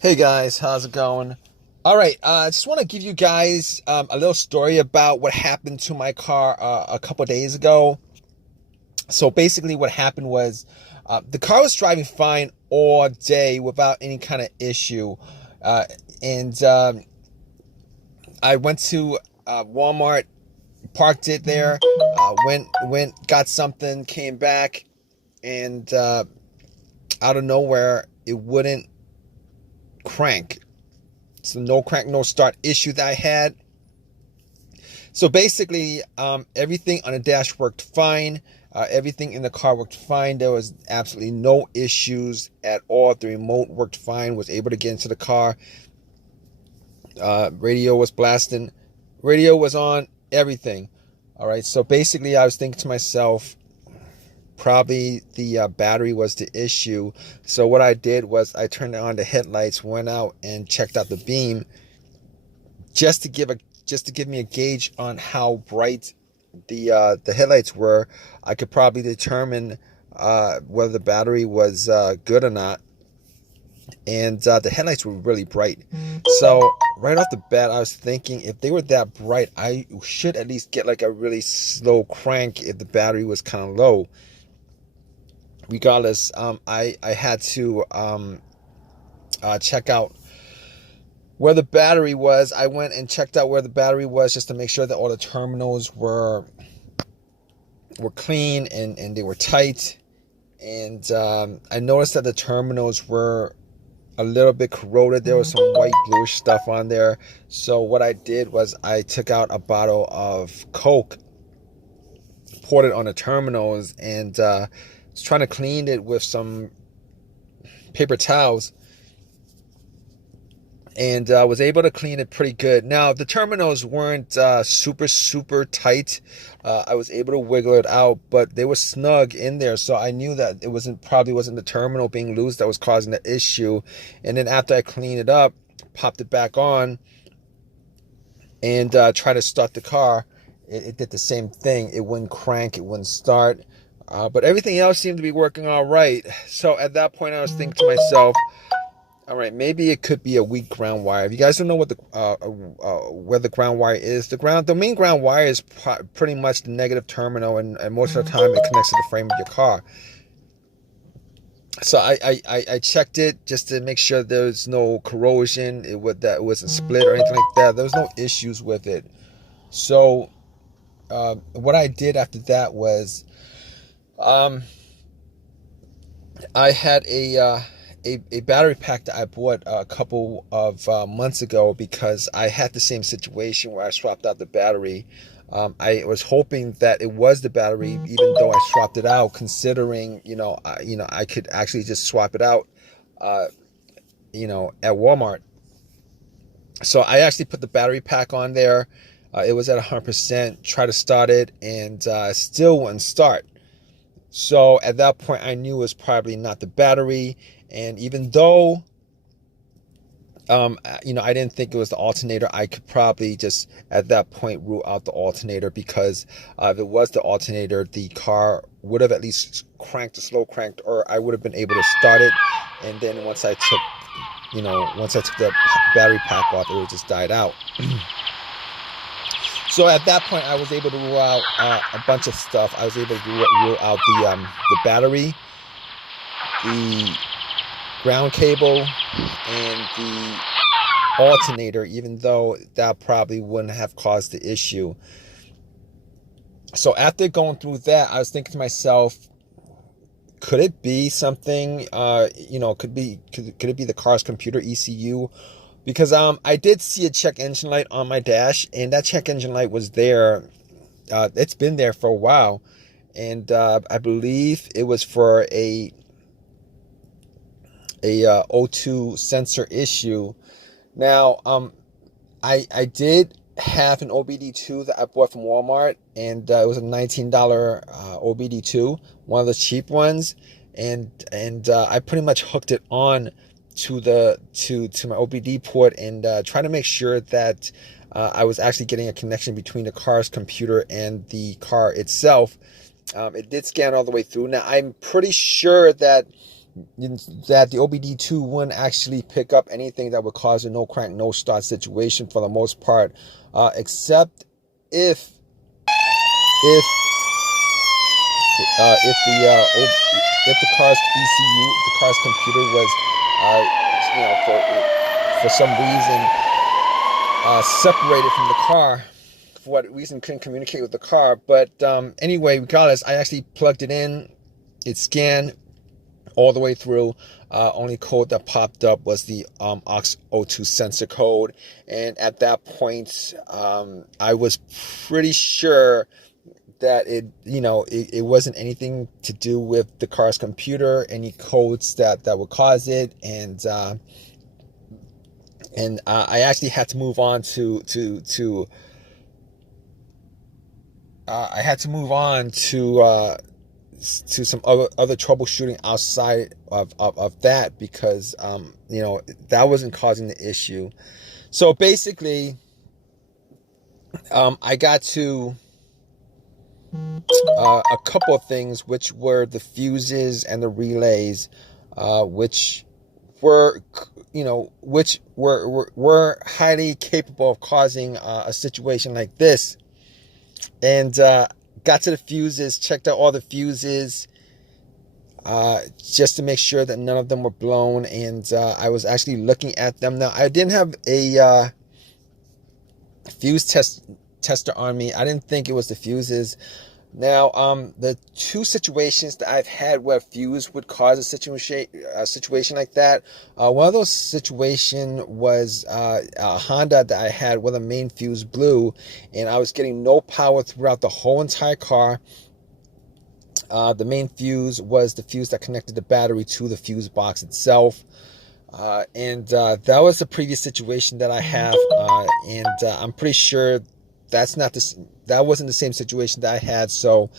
Hey guys, how's it going? All right, I just want to give you guys a little story about what happened to my car a couple days ago. So basically, what happened was the car was driving fine all day without any kind of issue, uh, and I went to Walmart, parked it there, went, got something, came back, and out of nowhere, it wouldn't crank. So no crank, no start issue that I had. So basically, everything on the dash worked fine. Everything in the car worked fine. There was absolutely no issues at all. The remote worked fine. Was able to get into the car. Radio was blasting. Radio was on. Everything. All right. So basically, I was thinking to myself, probably the battery was the issue. So what I did was I turned on the headlights, went out and checked out the beam, just to give me a gauge on how bright the headlights were. I could probably determine whether the battery was good or not. And the headlights were really bright. So right off the bat, I was thinking if they were that bright, I should at least get like a really slow crank if the battery was kind of low. Regardless, I had to check out where the battery was. I went and checked out where the battery was just to make sure that all the terminals were clean and they were tight. And I noticed that the terminals were a little bit corroded. There was some white bluish stuff on there. So what I did was I took out a bottle of Coke, poured it on the terminals, and was trying to clean it with some paper towels, and was able to clean it pretty good. Now, the terminals weren't super tight. I was able to wiggle it out, but they were snug in there, so I knew that it probably wasn't the terminal being loose that was causing the issue. And then after I cleaned it up, popped it back on, and tried to start the car, it did the same thing. It wouldn't crank, it wouldn't start. But everything else seemed to be working all right. So at that point, I was thinking to myself, all right, maybe it could be a weak ground wire. If you guys don't know what where the ground wire is, the main ground wire is pretty much the negative terminal, and most of the time it connects to the frame of your car. So I checked it just to make sure there's no corrosion, that it wasn't split or anything like that. There was no issues with it. So what I did after that was I had a battery pack that I bought a couple of months ago, because I had the same situation where I swapped out the battery. I was hoping that it was the battery, even though I swapped it out, considering I could actually just swap it out, at Walmart. So I actually put the battery pack on there. It was at 100%. Tried to start it, and still wouldn't start. So at that point, I knew it was probably not the battery. And even though, I didn't think it was the alternator, I could probably just at that point rule out the alternator, because if it was the alternator, the car would have at least cranked or slow cranked, or I would have been able to start it. And then once I took the battery pack off, it would just died out. So at that point, I was able to rule out a bunch of stuff. I was able to rule out the battery, the ground cable, and the alternator, even though that probably wouldn't have caused the issue. So after going through that, I was thinking to myself, could it be something? Could it be the car's computer ECU? Because I did see a check engine light on my dash, and that check engine light was there. It's been there for a while, and I believe it was for a O2 sensor issue. Now, I did have an OBD2 that I bought from Walmart, and it was a $19 OBD2, one of the cheap ones, and I pretty much hooked it on to my OBD port, and trying to make sure that I was actually getting a connection between the car's computer and the car itself. It did scan all the way through. Now, I'm pretty sure that that the OBD2 wouldn't actually pick up anything that would cause a no crank, no start situation for the most part, except if if if the car's ECU, the car's computer was, for some reason separated from the car. For what reason couldn't communicate with the car. But anyway, regardless, I actually plugged it in. It scanned all the way through. Only code that popped up was the aux02 sensor code, and at that point, I was pretty sure that it wasn't anything to do with the car's computer, any codes that would cause it, and I actually had to move on to I had to move on to some other troubleshooting outside of that, because that wasn't causing the issue. So basically, I got to a couple of things, which were the fuses and the relays, which were highly capable of causing a situation like this. And got to the fuses, checked out all the fuses, just to make sure that none of them were blown. And I was actually looking at them. Now, I didn't have a fuse tester on me. I didn't think it was the fuses. Now, the two situations that I've had where fuse would cause a situation like that, one of those situations was a Honda that I had where the main fuse blew, and I was getting no power throughout the whole entire car. The main fuse was the fuse that connected the battery to the fuse box itself. And that was the previous situation that I have, and I'm pretty sure that wasn't the same situation that I had, so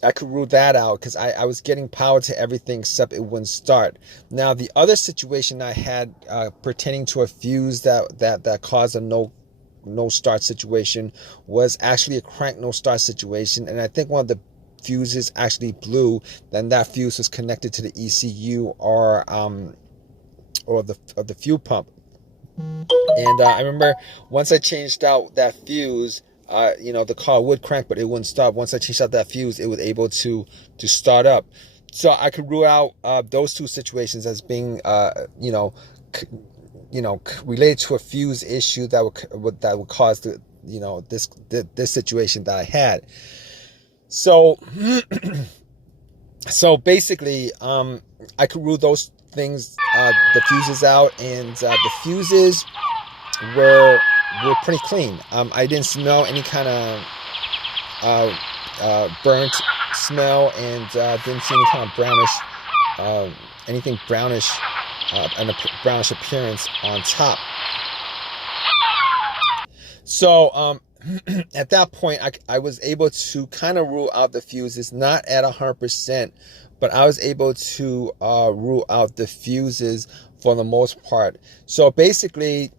I could rule that out, because I was getting power to everything except it wouldn't start. Now, the other situation I had pertaining to a fuse that caused a no start situation was actually a crank no start situation, and I think one of the fuses actually blew. Then that fuse was connected to the ECU or the fuel pump. And I remember once I changed out that fuse, the car would crank, but it wouldn't stop. Once I changed out that fuse, it was able to start up. So I could rule out those two situations as being, related to a fuse issue that would cause this situation that I had. So, so basically, I could rule those things, the fuses out, and the fuses were pretty clean. I didn't smell any kind of burnt smell, and didn't see any kind of brownish, anything brownish, and a brownish appearance on top. So at that point, I was able to kind of rule out the fuses, not at 100%, but I was able to rule out the fuses for the most part. So basically,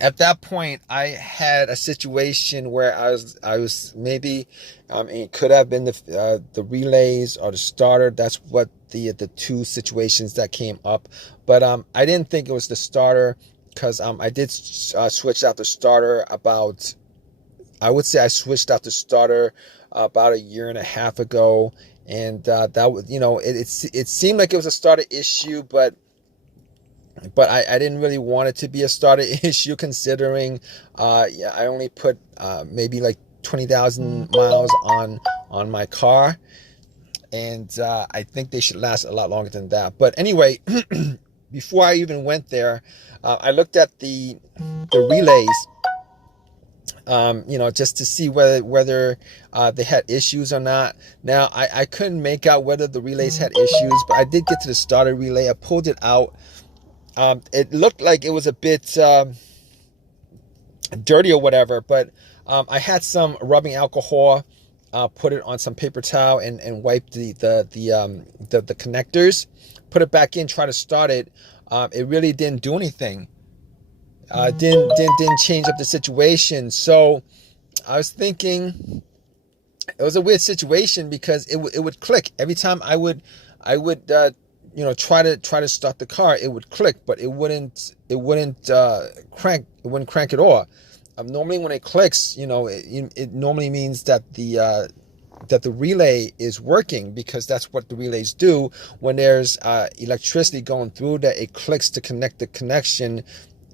at that point, I had a situation where I was maybe, it could have been the relays or the starter. That's what the two situations that came up. But I didn't think it was the starter, because I did switch out the starter about, I would say I switched out the starter about a year and a half ago, and that was, it seemed like it was a starter issue, but I didn't really want it to be a starter issue, considering I only put maybe like 20,000 miles on my car, and I think they should last a lot longer than that. But anyway, before I even went there, I looked at the relays, just to see whether they had issues or not. Now, I couldn't make out whether the relays had issues, but I did get to the starter relay. I pulled it out. It looked like it was a bit dirty or whatever, but I had some rubbing alcohol, put it on some paper towel, and wiped the connectors, put it back in, try to start it. It really didn't do anything. Didn't change up the situation. So I was thinking it was a weird situation, because it would click every time I would try to start the car, it would click, but it wouldn't crank. It wouldn't crank at all. Normally when it clicks, it normally means that the relay is working, because that's what the relays do when there's electricity going through, that it clicks to connect the connection,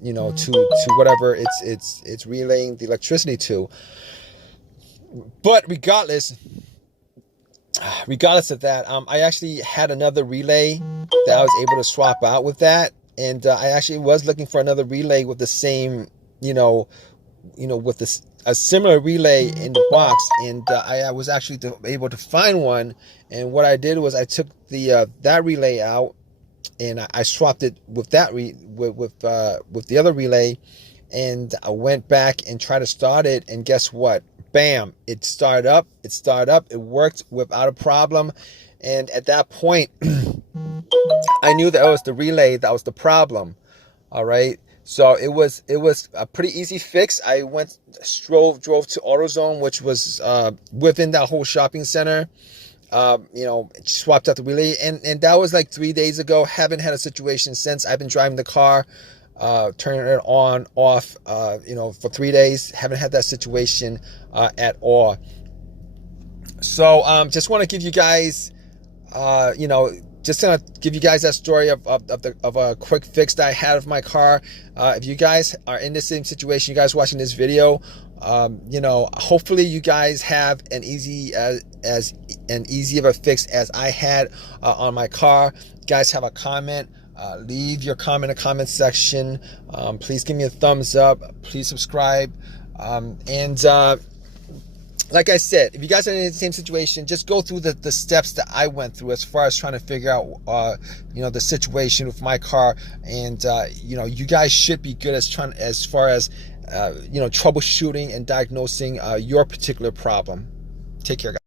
to whatever it's relaying the electricity to. But regardless of that, I actually had another relay that I was able to swap out with that, and I actually was looking for another relay with the same, with this a similar relay in the box, and I was actually able to find one. And what I did was I took the that relay out, and I swapped it with that with the other relay, and I went back and tried to start it, and guess what? Bam! It started up. It worked without a problem. And at that point, I knew that it was the relay that was the problem. All right. So it was a pretty easy fix. I drove to AutoZone, which was within that whole shopping center. Swapped out the relay, and that was like 3 days ago. Haven't had a situation since. I've been driving the car, turning it on, off, for 3 days. Haven't had that situation at all. So just want to give you guys, just gonna give you guys that story of a quick fix that I had of my car. If you guys are in the same situation, you guys watching this video, hopefully you guys have an easy of a fix as I had on my car. You guys have a comment, leave your comment in the comment section. Please give me a thumbs up. Please subscribe. Like I said, if you guys are in the same situation, just go through the steps that I went through as far as trying to figure out, the situation with my car. And, you guys should be good as far as troubleshooting and diagnosing your particular problem. Take care, guys.